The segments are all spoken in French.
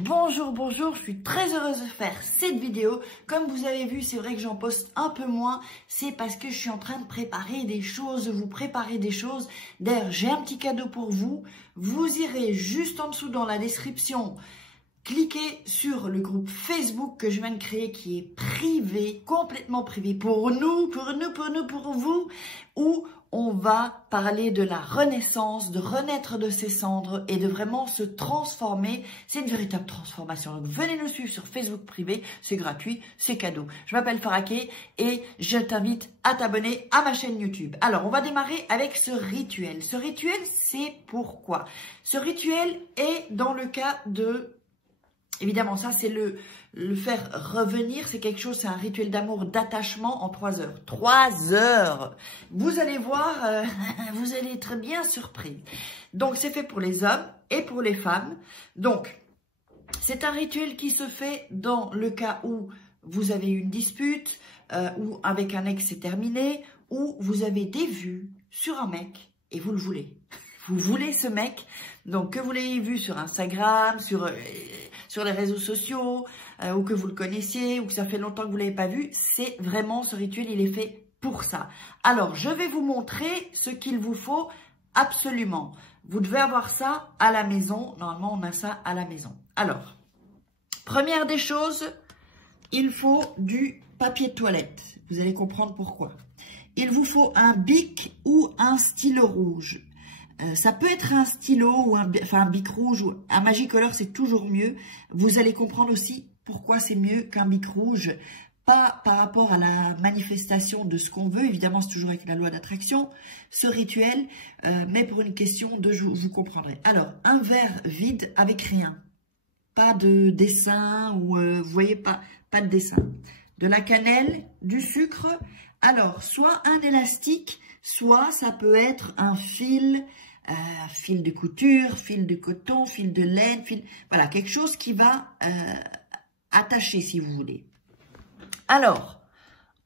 Bonjour, bonjour, je suis très heureuse de faire cette vidéo. Comme vous avez vu, c'est vrai que j'en poste un peu moins. C'est parce que je suis en train de préparer des choses, de vous préparer des choses. D'ailleurs, j'ai un petit cadeau pour vous. Vous irez juste en dessous dans la description. Cliquez sur le groupe Facebook que je viens de créer qui est privé, complètement privé pour nous, pour vous, où on va parler de la renaissance, de renaître de ses cendres et de vraiment se transformer. C'est une véritable transformation. Donc venez nous suivre sur Facebook privé, c'est gratuit, c'est cadeau. Je m'appelle Faraké et je t'invite à t'abonner à ma chaîne YouTube. Alors on va démarrer avec ce rituel. Ce rituel, c'est pourquoi? Ce rituel est dans le cas de... Évidemment, ça, c'est le faire revenir. C'est quelque chose, c'est un rituel d'amour, d'attachement en 3 heures. 3 heures! Vous allez voir, vous allez être bien surpris. Donc, c'est fait pour les hommes et pour les femmes. Donc, c'est un rituel qui se fait dans le cas où vous avez une dispute, ou avec un ex c'est terminé, ou vous avez des vues sur un mec et vous le voulez. Vous voulez ce mec, donc que vous l'ayez vu sur Instagram, sur les réseaux sociaux, ou que vous le connaissiez, ou que ça fait longtemps que vous ne l'avez pas vu, c'est vraiment ce rituel, il est fait pour ça. Alors, je vais vous montrer ce qu'il vous faut absolument. Vous devez avoir ça à la maison. Normalement, on a ça à la maison. Alors, première des choses, il faut du papier de toilette. Vous allez comprendre pourquoi. Il vous faut un bic ou un stylo rouge. Ça peut être un stylo ou un bic rouge ou un Magicolor, c'est toujours mieux. Vous allez comprendre aussi pourquoi c'est mieux qu'un bic rouge. Pas par rapport à la manifestation de ce qu'on veut, évidemment c'est toujours avec la loi d'attraction, ce rituel, mais pour une question de vous comprendrez. Alors, un verre vide avec rien. Pas de dessin ou vous voyez pas de dessin. De la cannelle, du sucre. Alors, soit un élastique, soit ça peut être un fil de couture, fil de coton, fil de laine, voilà, quelque chose qui va attacher si vous voulez. Alors,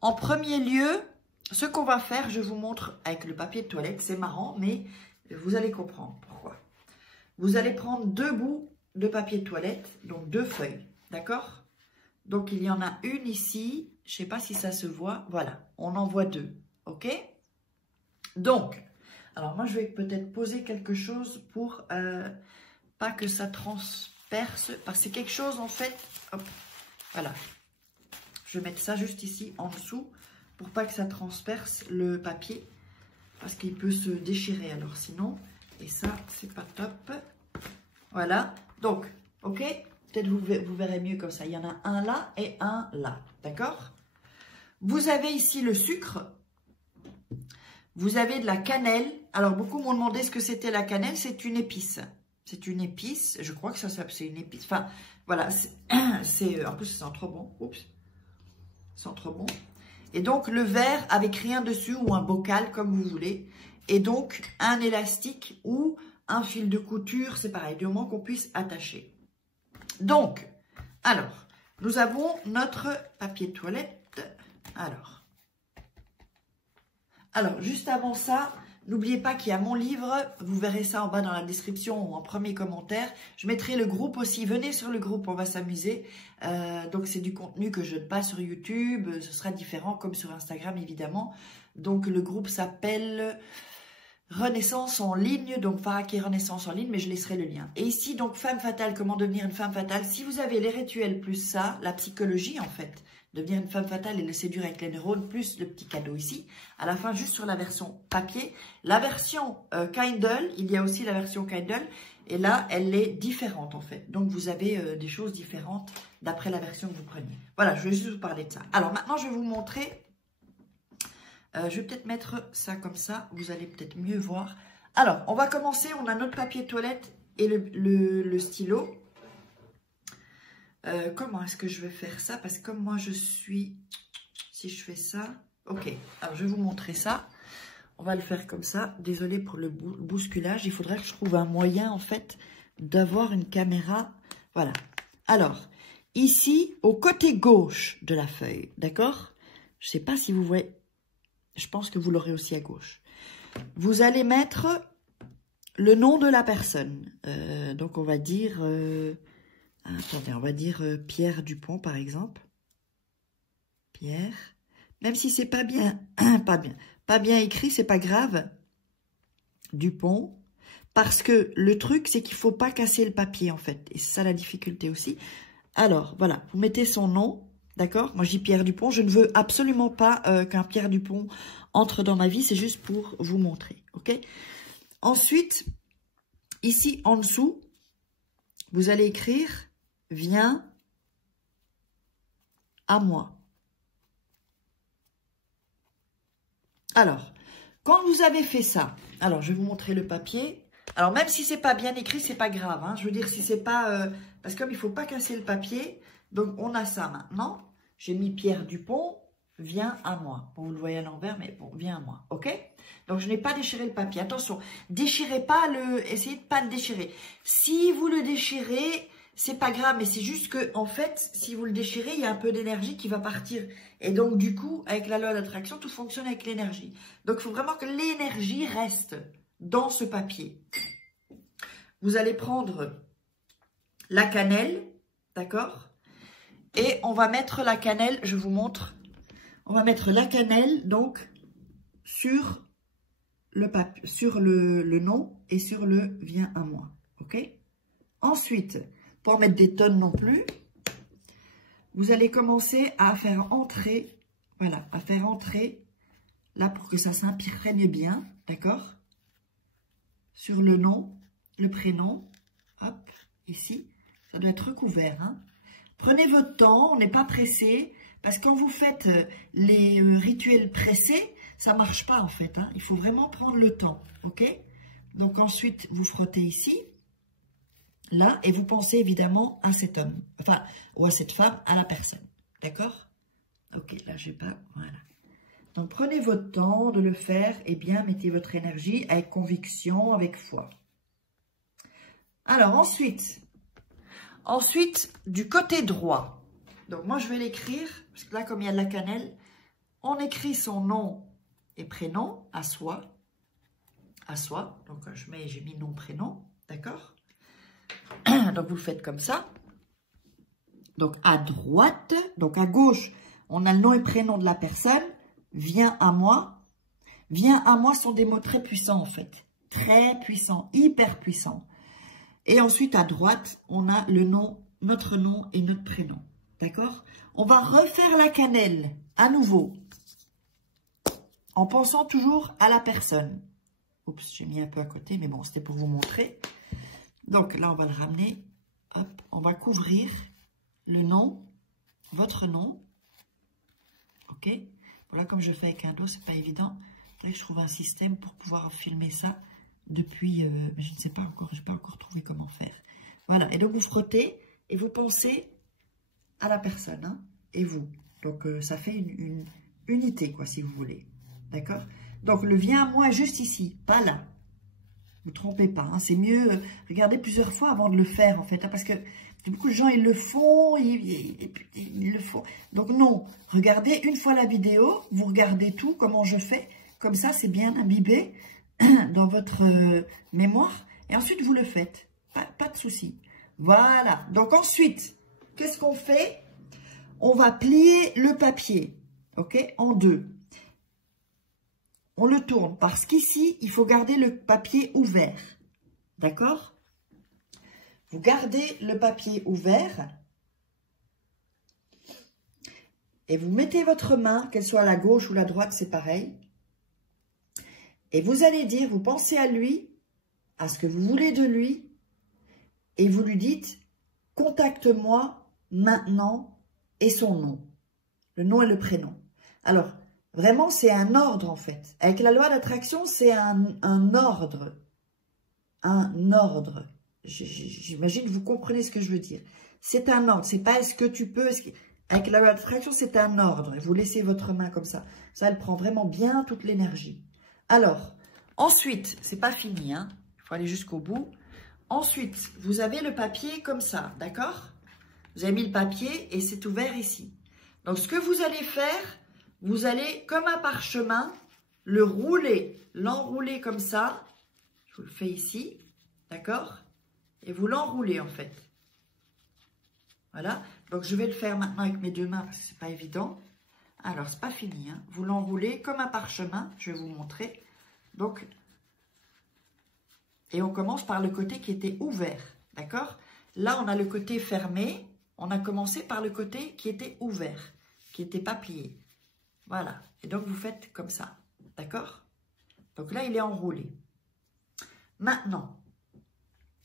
en premier lieu, ce qu'on va faire, je vous montre avec le papier de toilette, c'est marrant, mais vous allez comprendre pourquoi. Vous allez prendre 2 bouts de papier de toilette, donc 2 feuilles, d'accord? Donc, il y en a une ici, je ne sais pas si ça se voit, voilà, on en voit 2, ok? Donc, alors moi je vais peut-être poser quelque chose pour pas que ça transperce, parce que c'est quelque chose en fait, hop, voilà. Je vais mettre ça juste ici en dessous pour pas que ça transperce le papier, parce qu'il peut se déchirer alors sinon, et ça c'est pas top. Voilà, donc, ok, peut-être vous verrez mieux comme ça, il y en a un là et un là, d'accord? Vous avez ici le sucre. Vous avez de la cannelle. Alors, beaucoup m'ont demandé ce que c'était la cannelle. C'est une épice. C'est une épice. Je crois que ça c'est une épice. Enfin, voilà. En plus, ça sent trop bon. Oups. Ça sent trop bon. Et donc, le verre avec rien dessus ou un bocal, comme vous voulez. Et donc, un élastique ou un fil de couture. C'est pareil, du moment qu'on puisse attacher. Donc, alors, nous avons notre papier de toilette. Alors, juste avant ça, n'oubliez pas qu'il y a mon livre. Vous verrez ça en bas dans la description ou en premier commentaire. Je mettrai le groupe aussi. Venez sur le groupe, on va s'amuser. Donc, c'est du contenu que je ne pas sur YouTube. Ce sera différent comme sur Instagram, évidemment. Donc, le groupe s'appelle Renaissance en ligne. Donc, Faraké Renaissance en ligne, mais je laisserai le lien. Et ici, donc, femme fatale, comment devenir une femme fatale. Si vous avez les rituels plus ça, la psychologie, en fait, devenir une femme fatale et le séduire avec les neurones, plus le petit cadeau ici. À la fin, juste sur la version papier. La version Kindle, il y a aussi la version Kindle. Et là, elle est différente en fait. Donc, vous avez des choses différentes d'après la version que vous preniez. Voilà, je vais juste vous parler de ça. Alors, maintenant, je vais vous montrer. Je vais peut-être mettre ça comme ça. Vous allez peut-être mieux voir. Alors, on va commencer. On a notre papier de toilette et le stylo. Comment est-ce que je vais faire ça? Parce que comme moi je suis... Si je fais ça... Ok, alors je vais vous montrer ça. On va le faire comme ça. Désolée pour le bousculage. Il faudrait que je trouve un moyen en fait d'avoir une caméra. Voilà. Alors, ici, au côté gauche de la feuille, d'accord? Je ne sais pas si vous voyez... Je pense que vous l'aurez aussi à gauche. Vous allez mettre le nom de la personne. Donc on va dire... Attendez, on va dire Pierre Dupont, par exemple. Pierre. Même si c'est pas bien, pas bien écrit, c'est pas grave. Dupont. Parce que le truc, c'est qu'il faut pas casser le papier, en fait. Et c'est ça la difficulté aussi. Alors, voilà, vous mettez son nom, d'accord? Moi, je dis Pierre Dupont. Je ne veux absolument pas qu'un Pierre Dupont entre dans ma vie. C'est juste pour vous montrer, ok? Ensuite, ici, en dessous, vous allez écrire « Viens à moi ». Alors, quand vous avez fait ça, alors je vais vous montrer le papier. Alors, même si c'est pas bien écrit, c'est pas grave. Hein. Je veux dire, si c'est pas... parce que comme il faut pas casser le papier, donc on a ça maintenant. J'ai mis Pierre Dupont, viens à moi. Bon, vous le voyez à l'envers, mais bon, viens à moi, ok? Donc, je n'ai pas déchiré le papier. Attention, déchirez pas le... Essayez de pas le déchirer. Si vous le déchirez, c'est pas grave, mais c'est juste que, en fait, si vous le déchirez, il y a un peu d'énergie qui va partir. Et donc, du coup, avec la loi d'attraction, tout fonctionne avec l'énergie. Donc, il faut vraiment que l'énergie reste dans ce papier. Vous allez prendre la cannelle, d'accord? Et on va mettre la cannelle, je vous montre. On va mettre la cannelle, donc, sur le papier, sur le nom et sur le « Viens à moi », ok? Ensuite, pas en mettre des tonnes non plus, vous allez commencer à faire entrer, voilà, à faire entrer, là, pour que ça s'imprègne bien, d'accord? Sur le nom, le prénom, hop, ici, ça doit être recouvert, hein. Prenez votre temps, on n'est pas pressé, parce que quand vous faites les rituels pressés, ça ne marche pas en fait, hein. Il faut vraiment prendre le temps, ok? Donc ensuite, vous frottez ici, là, et vous pensez évidemment à cet homme, enfin, ou à cette femme, à la personne, d'accord? Ok, là, j'ai pas, voilà. Donc, prenez votre temps de le faire et bien mettez votre énergie avec conviction, avec foi. Alors, ensuite, du côté droit. Donc, moi, je vais l'écrire, parce que là, comme il y a de la cannelle, on écrit son nom et prénom à soi. À soi. Donc, j'ai mis nom, prénom, d'accord? Donc, vous le faites comme ça. Donc, à droite, donc à gauche, on a le nom et prénom de la personne. Viens à moi. Viens à moi sont des mots très puissants, en fait. Très puissants, hyper puissants. Et ensuite, à droite, on a le nom, notre nom et notre prénom. D'accord? On va refaire la cannelle, à nouveau. En pensant toujours à la personne. Oups, j'ai mis un peu à côté, mais bon, c'était pour vous montrer. Donc, là, on va le ramener. Hop, on va couvrir le nom, votre nom. Ok? Voilà, comme je fais avec un dos, c'est pas évident. Il faudrait que je trouve un système pour pouvoir filmer ça depuis, je ne sais pas encore, je n'ai pas encore trouvé comment faire. Voilà, et donc vous frottez et vous pensez à la personne, hein, et vous. Donc, ça fait une unité, quoi, si vous voulez. D'accord? Donc, le viens à moi juste ici, pas là. Vous ne trompez pas, hein, c'est mieux, regardez plusieurs fois avant de le faire, en fait, hein, parce que beaucoup de gens, ils le font, ils le font. Donc, non, regardez une fois la vidéo, vous regardez tout, comment je fais, comme ça, c'est bien imbibé dans votre mémoire, et ensuite, vous le faites, pas de souci. Voilà, donc ensuite, qu'est-ce qu'on fait? On va plier le papier, ok, en deux. On le tourne, parce qu'ici, il faut garder le papier ouvert, d'accord? Vous gardez le papier ouvert et vous mettez votre main, qu'elle soit à la gauche ou la droite, c'est pareil. Et vous allez dire, vous pensez à lui, à ce que vous voulez de lui, et vous lui dites, contacte-moi maintenant et son nom. Le nom et le prénom. Alors, vraiment, c'est un ordre en fait. Avec la loi d'attraction, c'est un ordre. Un ordre. J'imagine que vous comprenez ce que je veux dire. C'est un ordre. C'est pas est-ce que tu peux. Avec la loi d'attraction, c'est un ordre. Vous laissez votre main comme ça. Ça, elle prend vraiment bien toute l'énergie. Alors, ensuite, c'est pas fini, hein. Il faut aller jusqu'au bout. Ensuite, vous avez le papier comme ça, d'accord? Vous avez mis le papier et c'est ouvert ici. Donc, ce que vous allez faire, vous allez, comme un parchemin, le rouler, l'enrouler comme ça. Je vous le fais ici, d'accord? Et vous l'enroulez en fait. Voilà. Donc, je vais le faire maintenant avec mes deux mains parce que c'est pas évident. Alors, c'est pas fini. Hein. Vous l'enroulez comme un parchemin. Je vais vous montrer. Donc, et on commence par le côté qui était ouvert. D'accord? Là, on a le côté fermé. On a commencé par le côté qui était ouvert, qui n'était pas plié. Voilà. Et donc, vous faites comme ça. D'accord? Donc là, il est enroulé. Maintenant,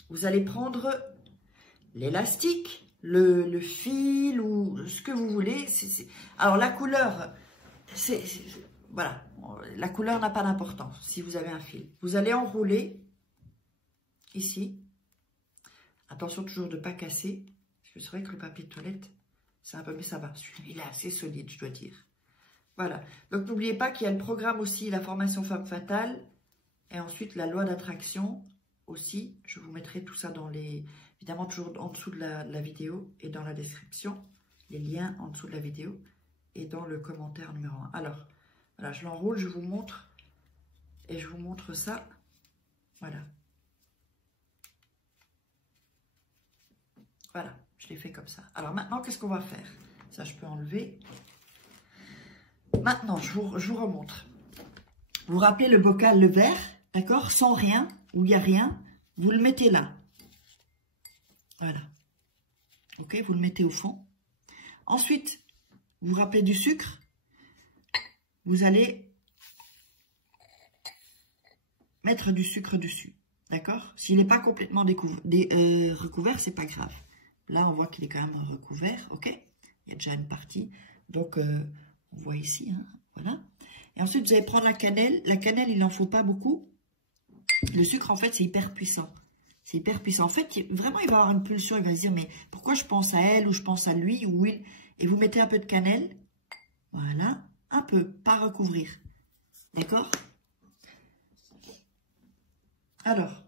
vous allez prendre l'élastique, le fil ou ce que vous voulez. Alors, la couleur, voilà. La couleur n'a pas d'importance si vous avez un fil. Vous allez enrouler ici. Attention toujours de ne pas casser. Parce que c'est vrai que le papier de toilette, c'est un peu, mais ça va. Celui-là, il est assez solide, je dois dire. Voilà. Donc, n'oubliez pas qu'il y a le programme aussi, la formation Femme Fatale. Et ensuite, la loi d'attraction aussi. Je vous mettrai tout ça dans les... Évidemment, toujours en dessous de la vidéo et dans la description. Les liens en dessous de la vidéo et dans le commentaire numéro 1. Alors, voilà, je l'enroule, je vous montre. Et je vous montre ça. Voilà. Voilà, je l'ai fait comme ça. Alors maintenant, qu'est-ce qu'on va faire? Ça, je peux enlever. Maintenant, je vous remontre. Vous rappelez le bocal, le verre, d'accord? Sans rien, où il n'y a rien. Vous le mettez là. Voilà. Ok, vous le mettez au fond. Ensuite, vous vous rappelez du sucre. Vous allez mettre du sucre dessus. D'accord? S'il n'est pas complètement recouvert, c'est pas grave. Là, on voit qu'il est quand même recouvert. Ok? Il y a déjà une partie. Donc, on voit ici. Hein, voilà. Et ensuite, vous allez prendre la cannelle. La cannelle, il n'en faut pas beaucoup. Le sucre, en fait, c'est hyper puissant. C'est hyper puissant. En fait, vraiment, il va avoir une pulsion. Il va se dire, mais pourquoi je pense à elle ou je pense à lui ou il? Et vous mettez un peu de cannelle. Voilà. Un peu, pas recouvrir. D'accord? Alors,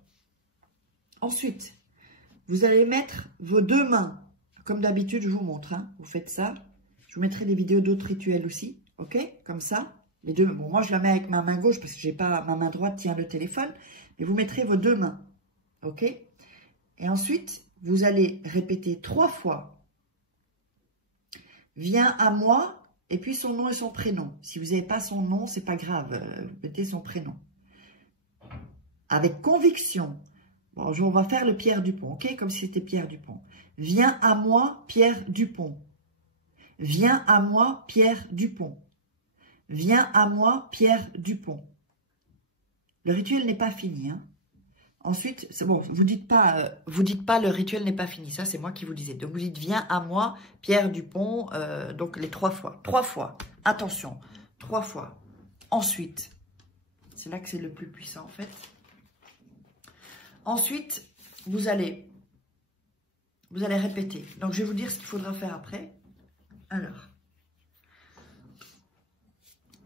ensuite, vous allez mettre vos deux mains. Comme d'habitude, je vous montre. Hein, vous faites ça. Je vous mettrai des vidéos d'autres rituels aussi. Ok? Comme ça. Les deux. Bon, moi, je la mets avec ma main gauche parce que j'ai pas ma main droite tient le téléphone. Mais vous mettrez vos deux mains. Ok? Et ensuite, vous allez répéter 3 fois. Viens à moi. Et puis son nom et son prénom. Si vous n'avez pas son nom, c'est pas grave. Mettez son prénom. Avec conviction. Bon, on va faire le Pierre Dupont, ok? Comme si c'était Pierre Dupont. Viens à moi, Pierre Dupont. Viens à moi, Pierre Dupont. Viens à moi, Pierre Dupont. Le rituel n'est pas fini, hein? Ensuite, c'est bon, vous dites pas le rituel n'est pas fini. Ça, c'est moi qui vous disais. Donc, vous dites viens à moi, Pierre Dupont. Donc, les 3 fois. 3 fois. Attention. 3 fois. Ensuite, c'est là que c'est le plus puissant, en fait. Ensuite, vous allez répéter. Donc, je vais vous dire ce qu'il faudra faire après. Alors,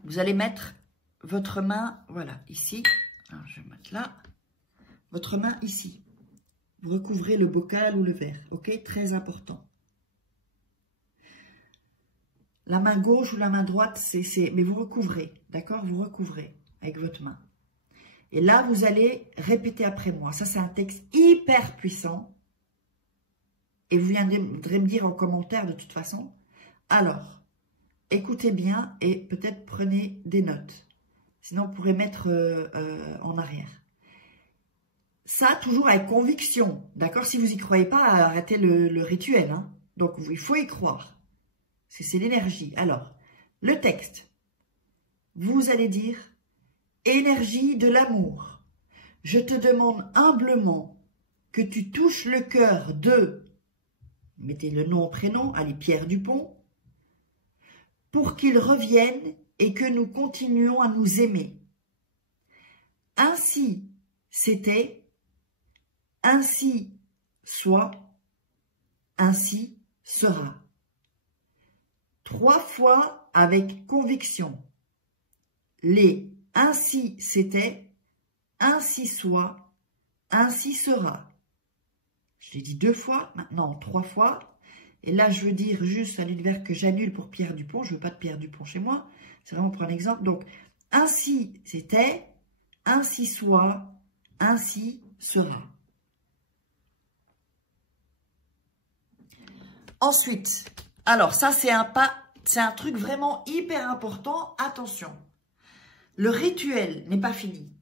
vous allez mettre votre main, voilà, ici. Alors, je vais mettre là. Votre main ici. Vous recouvrez le bocal ou le verre. Ok? Très important. La main gauche ou la main droite, mais vous recouvrez. D'accord? Vous recouvrez avec votre main. Et là, vous allez répéter après moi. Ça, c'est un texte hyper puissant. Et vous viendrez me dire en commentaire de toute façon. Alors, écoutez bien et peut-être prenez des notes. Sinon, vous pourrez mettre en arrière. Ça, toujours avec conviction. D'accord? Si vous n'y croyez pas, arrêtez le rituel. Hein. Donc, il faut y croire. Parce que c'est l'énergie. Alors, le texte. Vous allez dire... Énergie de l'amour, je te demande humblement que tu touches le cœur de, mettez le nom, prénom, allez, Pierre Dupont, pour qu'il revienne et que nous continuions à nous aimer. Ainsi c'était, ainsi soit, ainsi sera. 3 fois avec conviction. Les ainsi c'était, ainsi soit, ainsi sera. Je l'ai dit 2 fois, maintenant 3 fois. Et là, je veux dire juste à l'univers que j'annule pour Pierre Dupont. Je ne veux pas de Pierre Dupont chez moi. C'est vraiment pour un exemple. Donc, ainsi c'était, ainsi soit, ainsi sera. Ensuite, alors ça c'est un truc vraiment hyper important. Attention, le rituel n'est pas fini.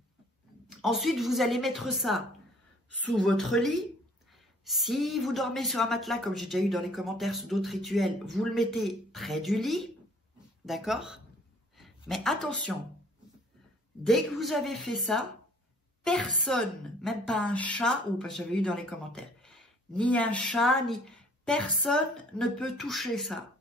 Ensuite, vous allez mettre ça sous votre lit. Si vous dormez sur un matelas, comme j'ai déjà eu dans les commentaires sur d'autres rituels, vous le mettez près du lit, d'accord? Mais attention, dès que vous avez fait ça, personne, même pas un chat, ou parce que j'avais eu dans les commentaires, ni un chat, ni personne ne peut toucher ça.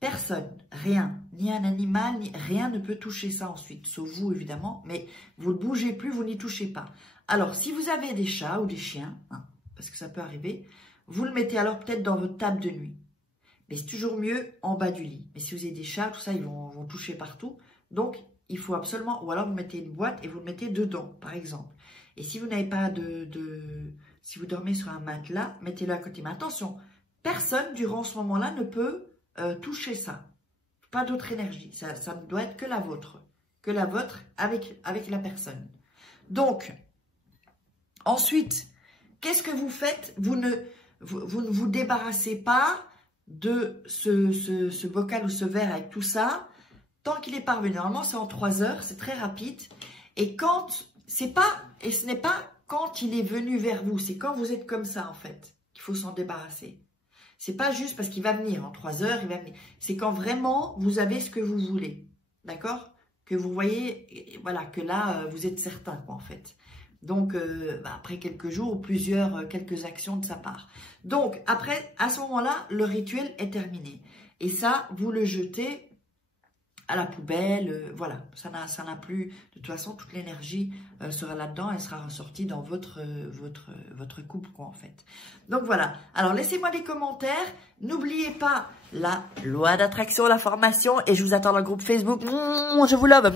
Personne, rien, ni un animal, ni rien ne peut toucher ça ensuite, sauf vous évidemment, mais vous ne bougez plus, vous n'y touchez pas. Alors, si vous avez des chats ou des chiens, hein, parce que ça peut arriver, vous le mettez alors peut-être dans votre table de nuit. Mais c'est toujours mieux en bas du lit. Mais si vous avez des chats, tout ça, ils vont toucher partout. Donc, il faut absolument, ou alors vous mettez une boîte et vous le mettez dedans, par exemple. Et si vous n'avez pas si vous dormez sur un matelas, mettez-le à côté. Mais attention, personne durant ce moment-là ne peut toucher ça. Pas d'autre énergie. Ça ne doit être que la vôtre. Que la vôtre avec la personne. Donc, ensuite, qu'est-ce que vous faites? Vous ne vous débarrassez pas de ce bocal ou ce verre avec tout ça tant qu'il est parvenu. Normalement, c'est en 3 heures, c'est très rapide. Et ce n'est pas quand il est venu vers vous, c'est quand vous êtes comme ça en fait qu'il faut s'en débarrasser. C'est pas juste parce qu'il va venir en 3 heures, il va venir. C'est quand vraiment vous avez ce que vous voulez, d'accord? Que vous voyez, voilà, que là vous êtes certain quoi en fait. Donc après quelques jours ou quelques actions de sa part. Donc après, à ce moment-là, le rituel est terminé. Et ça, vous le jetez à la poubelle, voilà, ça n'a plus, de toute façon, toute l'énergie sera là-dedans, elle sera ressortie dans votre couple, quoi, en fait. Donc, voilà. Alors, laissez-moi des commentaires. N'oubliez pas la loi d'attraction, la formation, et je vous attends dans le groupe Facebook. Je vous love.